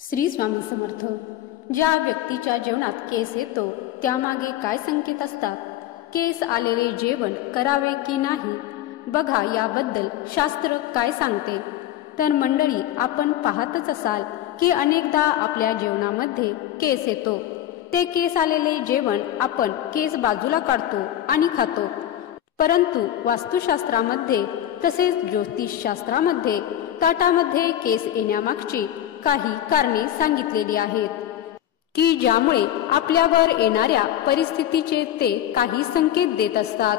श्री स्वामी समर्थ. ज्या व्यक्तीच्या जेवणात केस येतो त्यामागे काय संकेत असतात? केस आलेले जेवण करावे की नाही बघा, याबद्दल शास्त्र काय सांगते. तर मंडळी, आपण पाहतच असाल की अनेकदा आपल्या जेवणामध्ये केस येतो. ते केस आलेले जेवण आपण केस बाजूला काढतो आणि खातो. परंतु वास्तुशास्त्रामध्ये तसेच ज्योतिषशास्त्रामध्ये ताटामध्ये केस येण्यामागची काही कारणे सांगितलेली आहेत की ज्यामुळे आपल्यावर येणाऱ्या परिस्थितीचे ते काही संकेत देत असतात.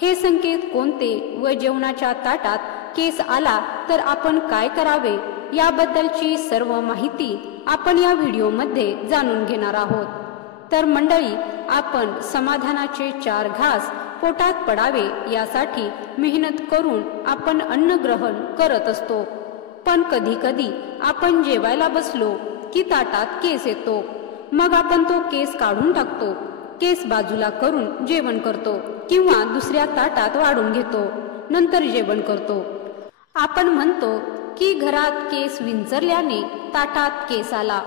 हे संकेत कोणते व जेवणाच्या ताटात केस आला तर आपण काय करावे याबद्दलची सर्व माहिती आपण या व्हिडिओमध्ये जाणून घेणार आहोत. तर मंडळी, आपण समाधानाचे 4 घास पोटात पडावे यासाठी मेहनत करून आपण अन्न ग्रहण करत असतो. पण कधी कधी आपण जेवायला बसलो की ताटात केस येतो. मग आपण तो केस काढून टाकतो, केस बाजूला करून जेवण करतो किंवा दुसऱ्या ताटात वाढून घेतो, नंतर जेवण करतो. आपण म्हणतो की घरात केस विंचरल्याने ताटात केस आला.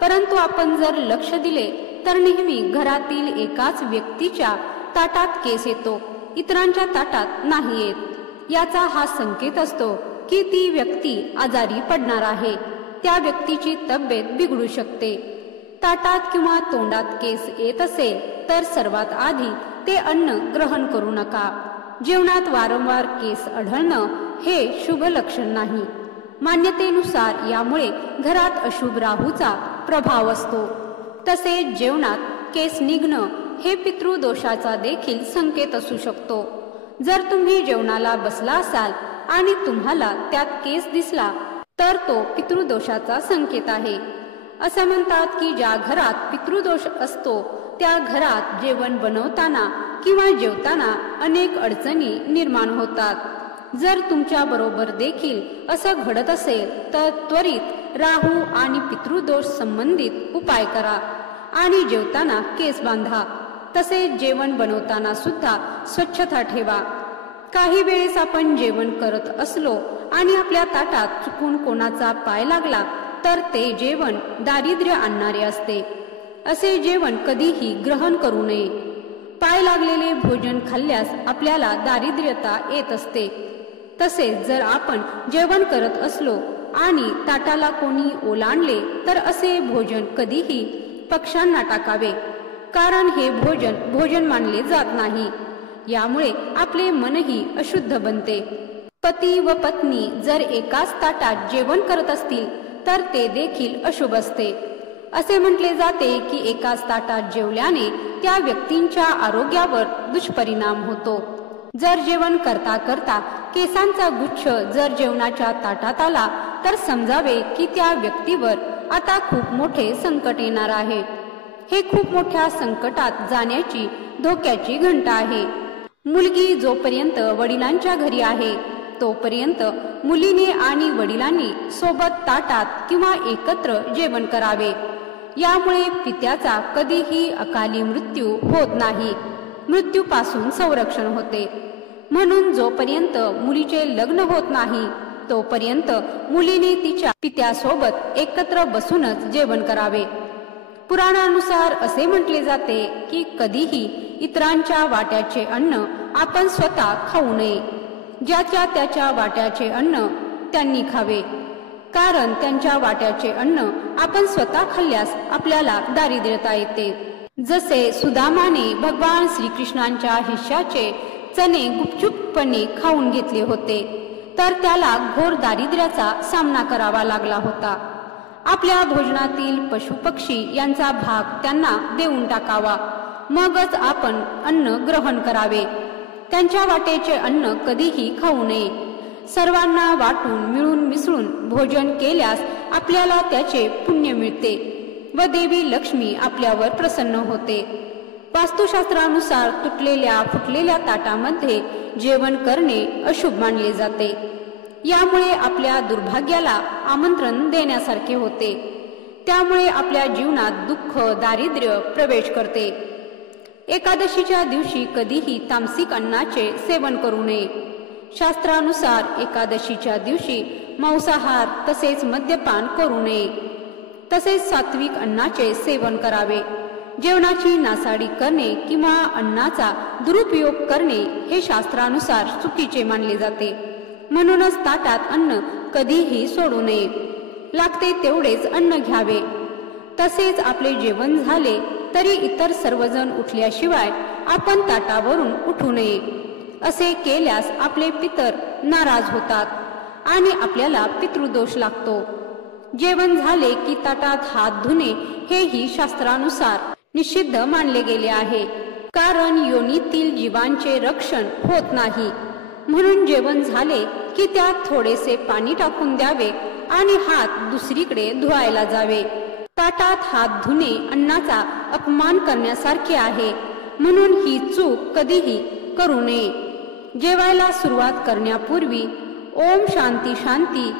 परंतु आपण जर लक्ष दिले तर नेहमी घरातील एकाच व्यक्तीच्या ताटात केस येतो, इतरांच्या ताटात नाही येत. याचा हा संकेत असतो की ती व्यक्ती आजारी पडणार आहे, त्या व्यक्तीची तब्येत बिघडू शकते. ताटात किंवा तोंडात केस येत असेल तर सर्वात आधी ते अन्न ग्रहण करू नका. जेवणात वारंवार केस आढळणं हे शुभ लक्षण नाही. मान्यतेनुसार यामुळे घरात अशुभ राहूचा प्रभाव असतो. तसेच जेवणात केस निघणं हे पितृदोषाचा देखील संकेत असू शकतो. जर तुम्ही जेवणाला बसला असाल आणि तुम्हाला त्यात केस दिसला तर तो पितृदोषाचा संकेत आहे. असं म्हणतात की ज्या घरात पितृदोष असतो त्या घरात जेवण बनवताना किंवा जेवताना अनेक अडचणी निर्माण होतात. जर तुमच्या बरोबर देखील असं घडत असेल तर त्वरित राहू आणि पितृदोष संबंधित उपाय करा आणि जेवताना केस बांधा. तसेच जेवण बनवताना सुद्धा स्वच्छता ठेवा. काही वेळेस आपण जेवण करत असलो आणि आपल्या ताटात चुकून कोणाचा पाय लागला तर ते जेवण दारिद्र्य आणणारे असते. असे जेवण कधीही ग्रहण करू नये. पाय लागलेले भोजन खाल्ल्यास आपल्याला दारिद्र्यता येत असते. तसेच जर आपण जेवण करत असलो आणि ताटाला कोणी ओलांडले तर असे भोजन कधीही पक्ष्यांना टाकावे, कारण हे भोजन मानले जात नाही. यामुळे आपले मनही अशुद्ध बनते. पती व पत्नी जर एकाच ताटात जेवण करत असतील तर ते देखील अशुभ असते. असे म्हटले जाते की एकाच ताटात जेवल्याने त्या व्यक्तींच्या आरोग्यावर दुष्परिणाम होतो. जर जेवण करता करता केसांचा गुच्छ जर जेवणाच्या ताटात आला तर समजावे की त्या व्यक्तीवर आता खूप मोठे संकट येणार आहे. हे खूप मोठ्या संकटात जाण्याची धोक्याची घंटा आहे. मुलगी जोपर्यंत वडिलांच्या घरी आहे तोपर्यंत मुलीने आणि वडिलांनी सोबत ताटात किंवा एकत्र जेवण करावे. यामुळे पित्याचा कधीही अकाली मृत्यू होत नाही, मृत्यूपासून संरक्षण होते. म्हणून जोपर्यंत मुलीचे लग्न होत नाही तोपर्यंत मुलीने तिच्या पित्यासोबत एकत्र बसूनच जेवण करावे. पुराणानुसार असे म्हटले जाते की कधीही इतरांच्या वाट्याचे अन्न आपण स्वतः खाऊ नये. ज्याच्या त्याच्या वाट्याचे अन्न त्यांनी खावे, कारण त्यांच्या वाट्याचे अन्न आपण स्वतः खाल्ल्यास आपल्याला दारिद्र्यता येते. जसे सुदामाने भगवान श्रीकृष्णांच्या हिश्श्याचे चणे गुपचूपपणे खाऊन घेतले होते तर त्याला घोर दारिद्र्याचा सामना करावा लागला होता. आपल्या भोजनातील पशुपक्षी यांचा भाग त्यांना देऊन टाकावा, मगच आपण अन्न ग्रहण करावे. त्यांच्या वाटेचे अन्न कधीही खाऊ नये. सर्वांना वाटून मिळून मिसळून भोजन केल्यास आपल्याला त्याचे पुण्य मिळते व देवी लक्ष्मी आपल्यावर प्रसन्न होते. वास्तुशास्त्रानुसार तुटलेल्या फुटलेल्या ताटामध्ये जेवण करणे अशुभ मानले जाते. यामुळे आपल्या दुर्भाग्याला आमंत्रण देण्यासारखे होते. त्यामुळे आपल्या जीवनात दुःख, दारिद्र्य प्रवेश करते. एकादशीच्या दिवशी कधीही तामसिक अन्नाचे सेवन करू नये. शास्त्रानुसार एकादशीच्या दिवशी मांसाहार तसेच मद्यपान करू नये. तसेच सात्विक अन्नाचे सेवन करावे। जेवणाची नासाडी करणे किंवा अन्नाचा दुरुपयोग करणे हे शास्त्रानुसार चुकीचे मानले जाते। म्हणूनच ताटात अन्न कधीही सोडू नये, लागते तेवढेच अन्न घ्यावे। तसेच आपले जेवण झाले तरी इतर सर्वजण उठल्याशिवाय आपण ताटावरून उठू नये। असे केल्यास आपले पितर नाराज होतात आणि आपल्याला पितृदोष लागतो। जेवण झाले की ताटात हात धुणे हेही शास्त्रानुसार निषिद्ध मानले गेले आहे, कारण योनीतील जीवांचे रक्षण होत नाही। म्हणून जेवण झाले की त्यात थोडेसे पाणी टाकून द्यावे आणि हात दुसरीकडे धुवायला जावे। ताटात हात धुणे अन्नाचा अपमान करण्यासारखे आहे, म्हणून ही चूक कधीही करू नये। जेवायला सुरुवात करण्यापूर्वी ओम शांती शांती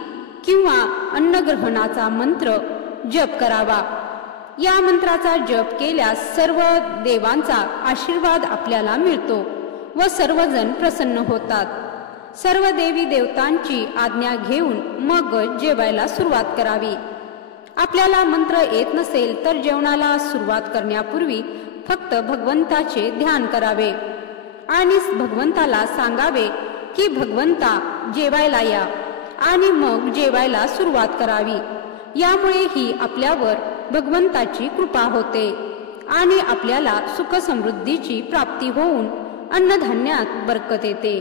किंवा अन्नग्रहणाचा मंत्र जप करावा। या मंत्राचा जप केल्यास सर्व देवांचा आशीर्वाद आपल्याला मिळतो व सर्वजण प्रसन्न होतात। सर्व देवी देवतांची आज्ञा घेऊन मग जेवायला सुरुवात करावी। आपल्याला मंत्र येत नसेल तर जेवणाला सुरुवात करण्यापूर्वी फक्त भगवंताचे ध्यान करावे आणि भगवंताला सांगावे की भगवंता जेवायला या, आणि मग जेवायला सुरुवात करावी। यामुळे ही आपल्यावर भगवंताची कृपा होते आणि आपल्याला सुख समृद्धीची प्राप्ती होऊन अन्नधान्यात बरकत येते।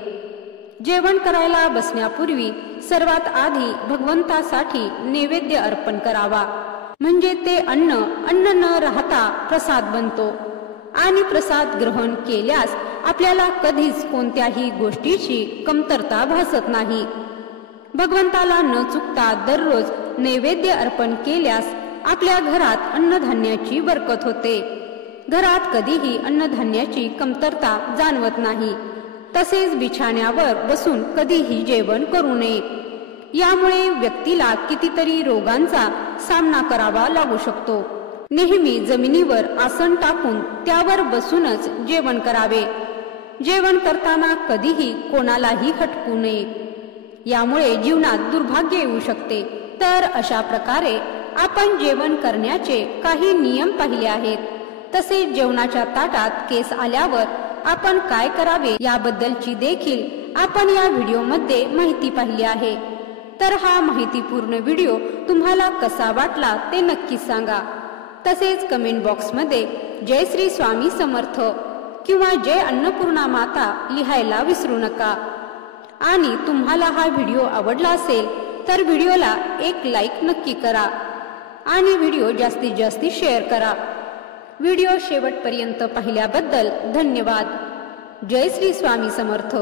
जेवण करायला बसण्यापूर्वी सर्वात आधी भगवंतासाठी नैवेद्य अर्पण करावा, म्हणजे ते अन्न न राहता प्रसाद बनतो आणि प्रसाद ग्रहण केल्यास आपल्याला कधीच कोणत्याही गोष्टीची कमतरता भासत नाही। भगवंताला न चुकता दररोज नैवेद्य अर्पण केल्यास आपल्या घरात अन्नधान्याची बरकत होते। घरात कधीही अन्नधान्याची कमतरता जाणवत नाही। तसेच बिछाण्यावर बसून कधीही जेवण करू नये, यामुळे व्यक्तीला कितीतरी रोगांचा सामना करावा लागू शकतो। नेहमी जमिनीवर आसन टाकून त्यावर बसूनच जेवण करावे। जेवण करताना कधीही कोणालाही हटकू नये, यामुळे जीवनात दुर्भाग्य येऊ शकते। तर अशा प्रकारे आपण जेवण करण्याचे काही नियम पाहिले आहेत। तसेच जेवणाच्या ताटात केस आल्यावर आपण काय करावे याबद्दलची देखील आपण या व्हिडिओमध्ये माहिती पाहिली आहे। तर हा माहितीपूर्ण व्हिडिओ तुम्हाला कसा वाटला ते नक्की सांगा। तसेच कमेंट बॉक्समध्ये जय श्री स्वामी समर्थ किंवा जय अन्नपूर्णा माता लिहायला विसरू नका। आणि तुम्हाला हा व्हिडिओ आवडला असेल तर व्हिडिओला एक लाईक नक्की करा आणि व्हिडिओ जास्तीत जास्त शेअर करा। व्हिडिओ शेवटपर्यंत पाहिल्याबद्दल धन्यवाद। जय श्री स्वामी समर्थ।